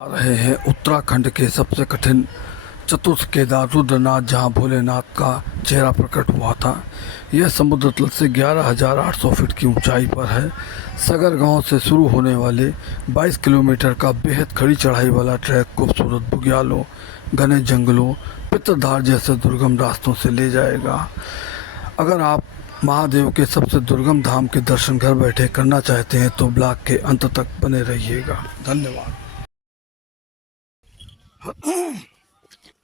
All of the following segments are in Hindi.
आ रहे हैं उत्तराखंड के सबसे कठिन चतुर्थ केदार रुद्रनाथ, जहां भोलेनाथ का चेहरा प्रकट हुआ था। यह समुद्र तल से 11,800 फीट की ऊंचाई पर है। सगर गांव से शुरू होने वाले 22 किलोमीटर का बेहद खड़ी चढ़ाई वाला ट्रैक खूबसूरत बुग्यालों, घने जंगलों, पितरधार जैसे दुर्गम रास्तों से ले जाएगा। अगर आप महादेव के सबसे दुर्गम धाम के दर्शन घर बैठे करना चाहते हैं तो ब्लॉग के अंत तक बने रहिएगा। धन्यवाद।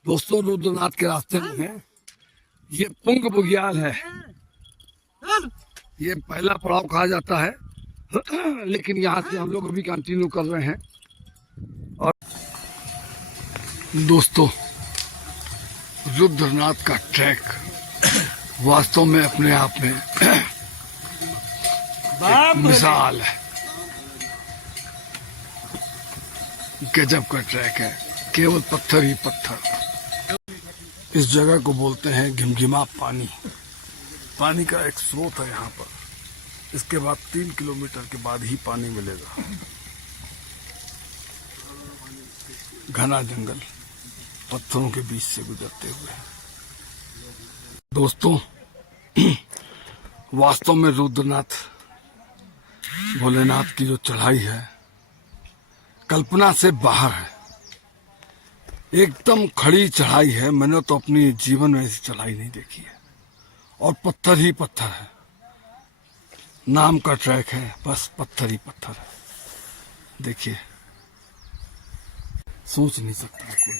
दोस्तों, रुद्रनाथ के रास्ते में है, ये पुंग बुग्याल है। ये पहला पड़ाव कहा जाता है, लेकिन यहाँ से हम लोग अभी कंटिन्यू कर रहे हैं। और दोस्तों, रुद्रनाथ का ट्रैक वास्तव में अपने आप में एक मिसाल है। गजब का ट्रैक है, केवल पत्थर ही पत्थर। इस जगह को बोलते हैं घिमघिमा पानी। पानी का एक स्रोत है यहाँ पर। इसके बाद 3 किलोमीटर के बाद ही पानी मिलेगा। घना जंगल पत्थरों के बीच से गुजरते हुए। दोस्तों, वास्तव में रुद्रनाथ भोलेनाथ की जो चढ़ाई है कल्पना से बाहर है। एकदम खड़ी चढ़ाई है। मैंने तो अपनी जीवन में ऐसी चढ़ाई नहीं देखी है। और पत्थर ही पत्थर है। नाम का ट्रैक है, बस पत्थर ही पत्थर है। देखिए, सोच नहीं सकता कोई।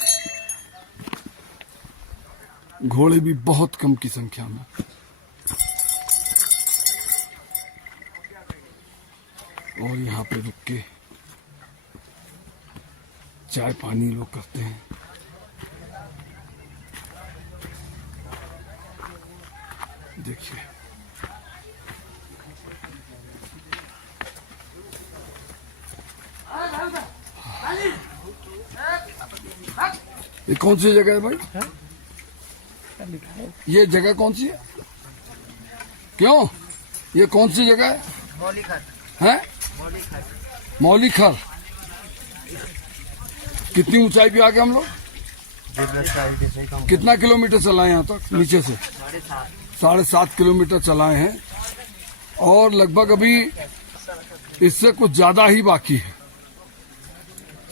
घोड़े भी बहुत कम की संख्या में। और यहाँ पे रुक के चाय पानी लोग करते हैं। देखिए, ये कौन सी जगह है भाई? ये जगह कौन सी है? क्यों? ये कौन सी जगह है? मौलीखर। कितनी ऊंचाई पे आ गए हम लोग? कितना किलोमीटर चलाए यहाँ तक नीचे से? 7.5 किलोमीटर चलाए हैं। और लगभग अभी इससे कुछ ज्यादा ही बाकी है।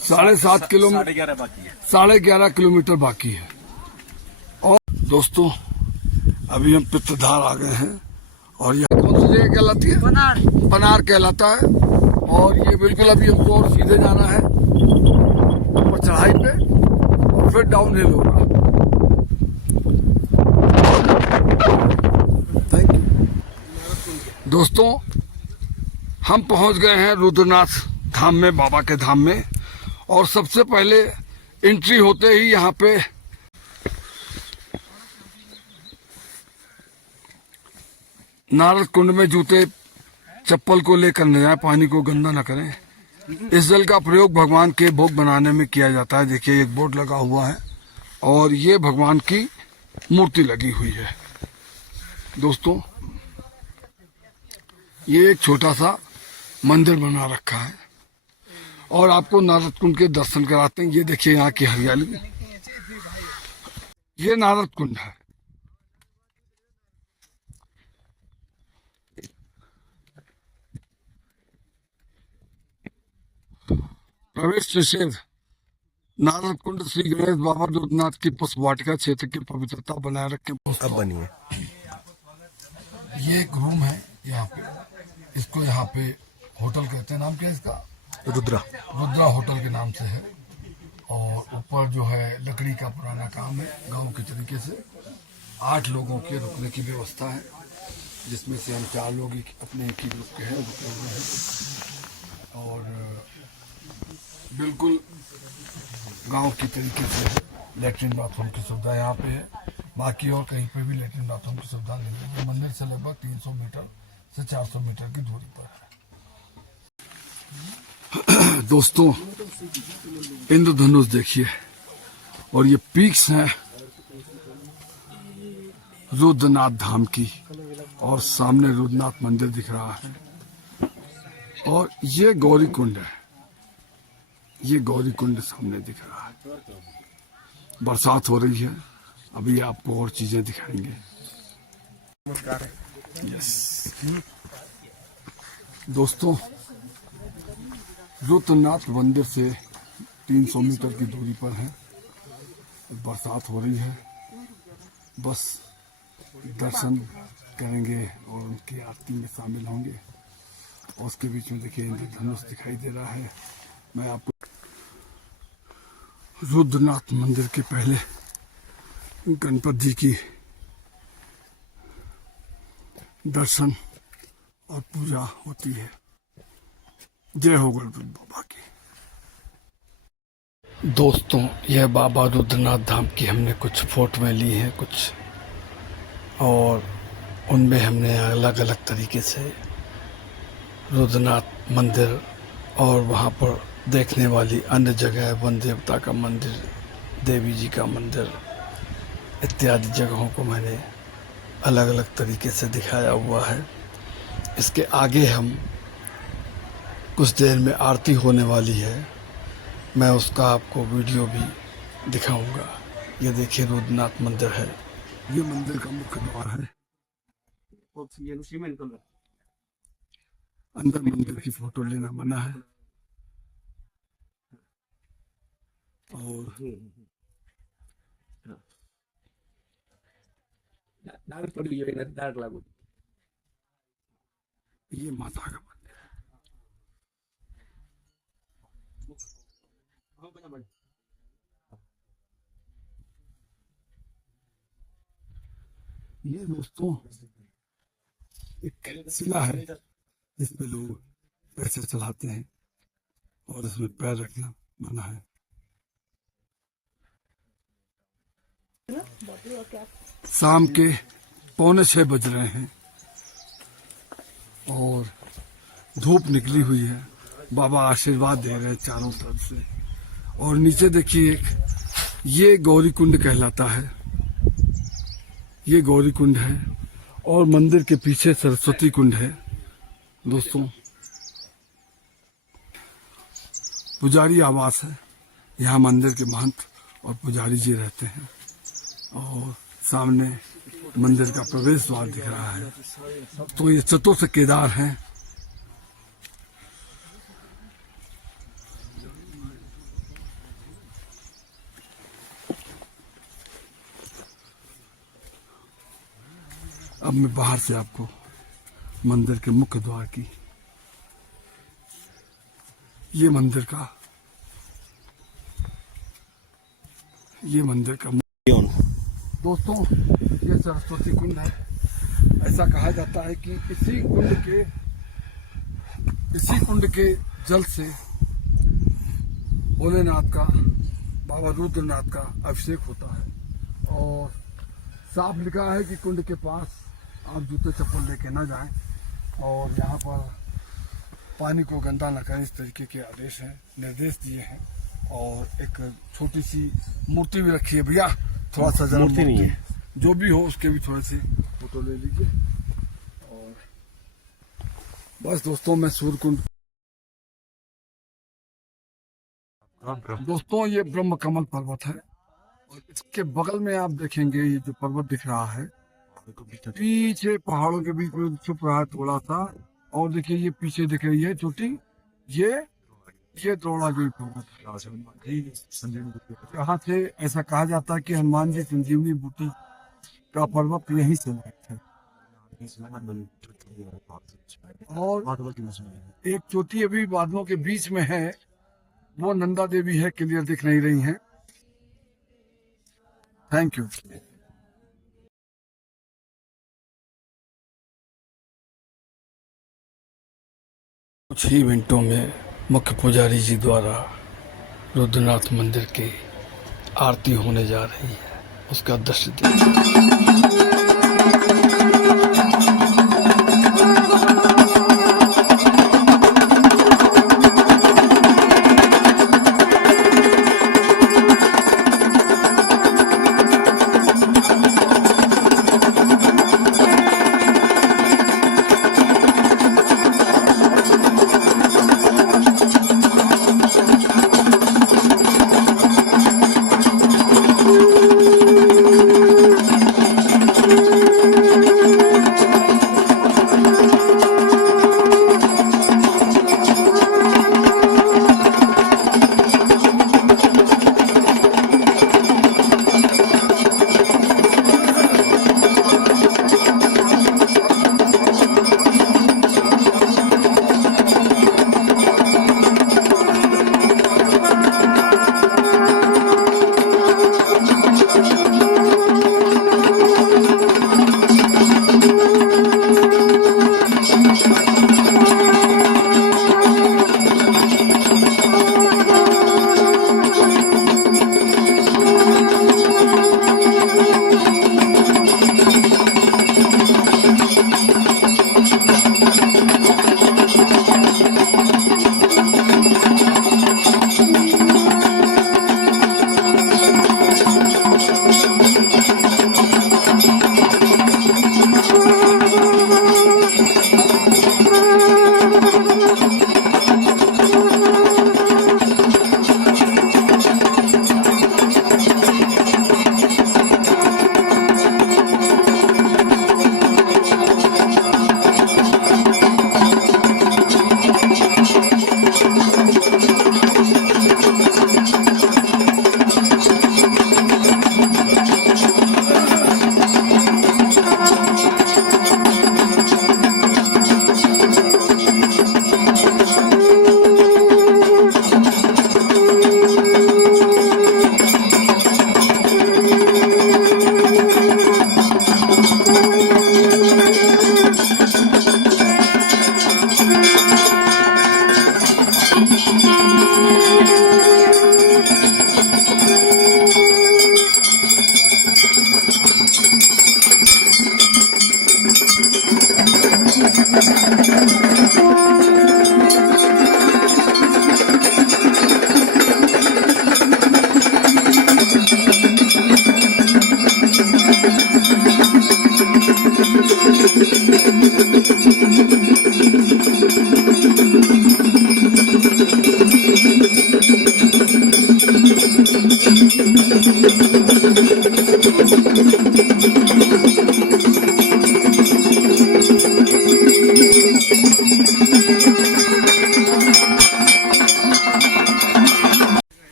7.5 किलोमीटर, 11.5 किलोमीटर बाकी है। और दोस्तों, अभी हम पितरधार आ गए हैं। और यह कौन सी जगह कहलाती है? पनार कहलाता है। और ये बिल्कुल अभी हमको और सीधे जाना है ऊपर चढ़ाई पे, और फिर डाउन हिल होगा। Thank you. दोस्तों, हम पहुंच गए हैं रुद्रनाथ धाम में, बाबा के धाम में। और सबसे पहले एंट्री होते ही यहाँ पे नारद कुंड में जूते चप्पल को लेकर न जाए, पानी को गंदा न करें। इस जल का प्रयोग भगवान के भोग बनाने में किया जाता है। देखिए, एक बोर्ड लगा हुआ है और ये भगवान की मूर्ति लगी हुई है। दोस्तों, ये एक छोटा सा मंदिर बना रखा है और आपको नारद कुंड के दर्शन कराते हैं। ये देखिए यहाँ की हरियाली। ये नारद कुंड है। प्रवेश निषेध। नारद कुंड श्री गणेश बाबा रुद्रनाथ की पुष्प वाटिका क्षेत्र की पवित्रता बनाए रखें। कब बनी है? ये एक रूम है यहाँ पे। इसको यहाँ पे होटल कहते हैं। नाम क्या है इसका? रुद्रा होटल के नाम से है। और ऊपर जो है लकड़ी का पुराना काम है। गांव के तरीके से 8 लोगों के रुकने की व्यवस्था है, जिसमें से हम 4 लोग अपने एक ही ग्रुप के हैं, रुके हुए हैं। और बिल्कुल गांव की तरीके से लैट्रिन बाथरूम की सुविधा यहाँ पे है। बाकी और कहीं पे भी लैट्रिन बाथरूम की सुविधा नहीं है। मंदिर से लगभग 300 मीटर से 400 मीटर की दूरी पर है। दोस्तों, इंद्रधनुष देखिए। और ये पीक्स हैं रुद्रनाथ धाम की। और सामने रुद्रनाथ मंदिर दिख रहा है। और ये गौरी कुंड है। ये गौरी कुंड सामने दिख रहा है। बरसात हो रही है, अभी आपको और चीजें दिखाएंगे। यस दोस्तों, रुद्रनाथ मंदिर से 300 मीटर की दूरी पर है। बरसात हो रही है, बस दर्शन करेंगे और उनकी आरती में शामिल होंगे। और उसके बीच में देखिए इंद्रधनुष दिखाई दे रहा है। मैं आपको रुद्रनाथ मंदिर के पहले गणपति जी की दर्शन और पूजा होती है। जय हो गणपति बाबा की। दोस्तों, यह बाबा रुद्रनाथ धाम की हमने कुछ फोटोएं ली हैं कुछ, और उनमें हमने अलग अलग तरीके से रुद्रनाथ मंदिर और वहाँ पर देखने वाली अन्य जगह, वन देवता का मंदिर, देवी जी का मंदिर इत्यादि जगहों को मैंने अलग अलग तरीके से दिखाया हुआ है। इसके आगे हम कुछ देर में आरती होने वाली है, मैं उसका आपको वीडियो भी दिखाऊंगा। ये देखिए रुद्रनाथ मंदिर है, ये मंदिर का मुख्य द्वार है। अंदर मंदिर की फोटो लेना मना है। और ये माता का मंदिर है। ये दोस्तों एक शिला है जिसपे लोग पैसे चढ़ाते हैं और इसमें पैर रखना मना है। शाम के 5:45 बज रहे हैं और धूप निकली हुई है। बाबा आशीर्वाद दे रहे हैं चारों तरफ से। और नीचे देखिए एक ये गौरी कुंड कहलाता है, ये गौरी कुंड है। और मंदिर के पीछे सरस्वती कुंड है। दोस्तों, पुजारी आवास है, यहाँ मंदिर के महंत और पुजारी जी रहते हैं। और सामने मंदिर का प्रवेश द्वार दिख रहा है। तो ये चतुर्थ केदार हैं। अब मैं बाहर से आपको मंदिर के मुख्य द्वार की, ये मंदिर का दोस्तों, ये सरस्वती कुंड है। ऐसा कहा जाता है कि इसी कुंड के जल से भोलेनाथ का, बाबा रुद्रनाथ का अभिषेक होता है। और साफ लिखा है कि कुंड के पास आप जूते चप्पल लेके ना जाएं और यहाँ पर पानी को गंदा न करें, इस तरीके के आदेश हैं, निर्देश दिए हैं। और एक छोटी सी मूर्ति भी रखी है। भैया थोड़ा सा जरा मूर्ति नहीं है, जो भी हो उसके भी थोड़ी सी फोटो ले लीजिए। और बस दोस्तों, मैं सूर्यकुंड, दोस्तों ये ब्रह्म कमल पर्वत है। और इसके बगल में आप देखेंगे ये जो पर्वत दिख रहा है, पीछे पहाड़ों के बीच में छुप रहा है थोड़ा सा। और देखिए ये पीछे दिख रही है चोटी, ये द्रोणागिरी पर्वत है। यहाँ से ऐसा कहा जाता है कि हनुमान जी संजीवनी बूटी का पर्वत यहीं से थे। और एक चोटी अभी बादलों के बीच में है, वो नंदा देवी है, क्लियर दिख नहीं रही है। Thank you. कुछ ही मिनटों में मुख्य पुजारी जी द्वारा रुद्रनाथ मंदिर की आरती होने जा रही है, उसका दृश्य देखिए।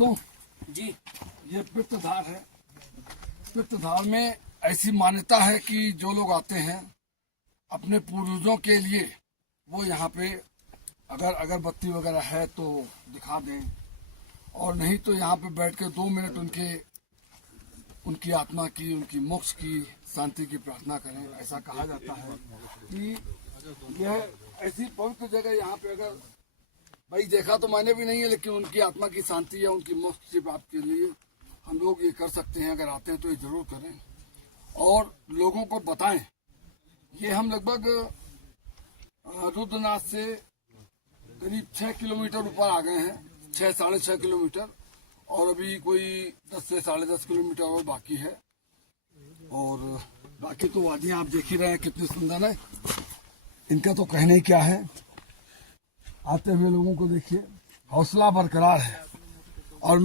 दोस्तों जी। ये पित्तधार है। पित्तधार में ऐसी मान्यता है कि जो लोग आते हैं अपने पूर्वजों के लिए वो यहाँ पे अगर अगरबत्ती वगैरह है तो दिखा दें, और नहीं तो यहाँ पे बैठ के 2 मिनट उनकी आत्मा की, उनकी मोक्ष की शांति की प्रार्थना करें। ऐसा कहा जाता है कि यह ऐसी पवित्र जगह, यहाँ पे अगर भाई देखा तो मैंने भी नहीं है, लेकिन उनकी आत्मा की शांति या उनकी मोक्ष की प्राप्ति के लिए हम लोग ये कर सकते हैं। अगर आते हैं तो ये जरूर करें और लोगों को बताएं। ये हम लगभग रुद्रनाथ से करीब 6 किलोमीटर ऊपर आ गए हैं, 6 साढ़े 6 किलोमीटर, और अभी कोई 10 से 10.5 किलोमीटर और बाकी है। और बाकी तो वादियां आप देख ही रहे हैं कितनी सुंदर है, इनका तो कहने ही क्या है। आते हुए लोगों को देखिए, हौसला बरकरार है। और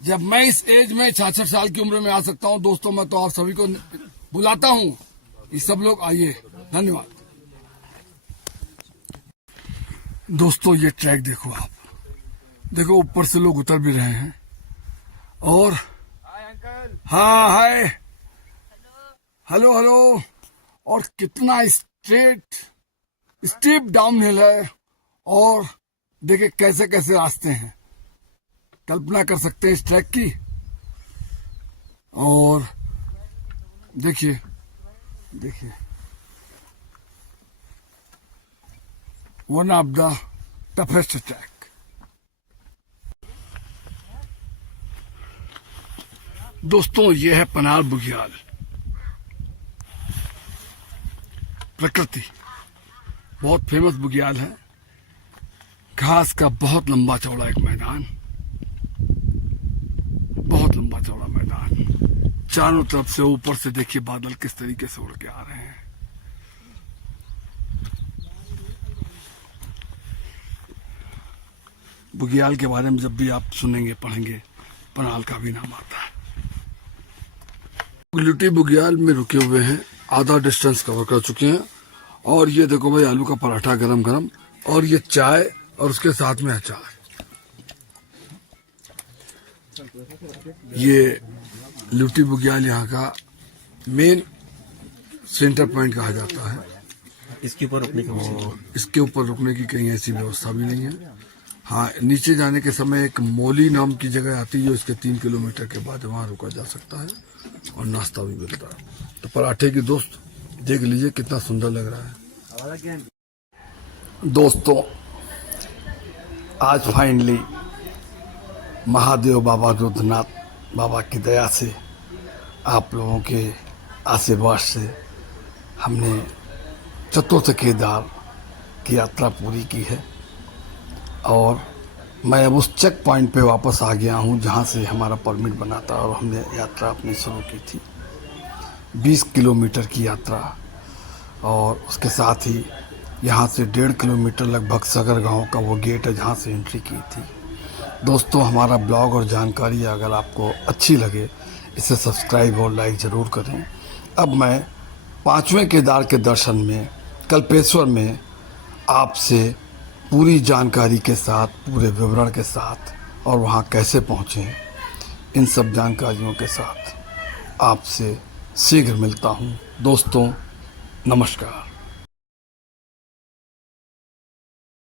जब मैं इस एज में 66 साल की उम्र में आ सकता हूं दोस्तों, मैं तो आप सभी को बुलाता हूं कि सब लोग आइए। धन्यवाद दोस्तों। ये ट्रैक देखो आप, देखो ऊपर से लोग उतर भी रहे हैं। और हाँ, हाय, हेलो हेलो। और कितना स्टीप डाउन हिल है, और देखिए कैसे कैसे रास्ते हैं, कल्पना कर सकते हैं इस ट्रैक की। और देखिए देखिए, one of the toughest track. दोस्तों ये है पनार बुग्याल। प्रकृति बहुत फेमस बुग्याल है। घास का बहुत लंबा चौड़ा एक मैदान, बहुत लंबा चौड़ा मैदान, चारों तरफ से। ऊपर से देखिए बादल किस तरीके से उड़ के आ रहे हैं। बुग्याल के बारे में जब भी आप सुनेंगे पढ़ेंगे, पनाल का भी नाम आता है। लिट्टी बुग्याल में रुके हुए हैं, आधा डिस्टेंस कवर कर चुके हैं। और ये देखो भाई, आलू का पराठा गरम गरम, और ये चाय, और उसके साथ में अचार। ये लिट्टी बुग्याल यहाँ का मेन सेंटर पॉइंट कहा जाता है। इसके ऊपर रुकने इसके ऊपर रुकने की कहीं ऐसी व्यवस्था भी नहीं है। हाँ, नीचे जाने के समय एक मोली नाम की जगह आती है, जो इसके 3 किलोमीटर के बाद वहाँ रुका जा सकता है, और नाश्ता भी मिलता है। तो पराठे की दोस्त देख लीजिए कितना सुंदर लग रहा है। दोस्तों आज फाइनली महादेव बाबा रुद्रनाथ बाबा की दया से, आप लोगों के आशीर्वाद से हमने चतुर्थ केदार की यात्रा पूरी की है। और मैं अब उस चेक पॉइंट पे वापस आ गया हूँ जहाँ से हमारा परमिट बना था, और हमने यात्रा अपनी शुरू की थी। 20 किलोमीटर की यात्रा, और उसके साथ ही यहाँ से 1.5 किलोमीटर लगभग सगर गांव का वो गेट है जहाँ से एंट्री की थी। दोस्तों हमारा ब्लॉग और जानकारी अगर आपको अच्छी लगे, इसे सब्सक्राइब और लाइक ज़रूर करें। अब मैं 5वें केदार के दर्शन में कल्पेश्वर में आपसे पूरी जानकारी के साथ, पूरे विवरण के साथ, और वहाँ कैसे पहुँचें, इन सब जानकारियों के साथ आपसे शीघ्र मिलता हूँ। दोस्तों नमस्कार।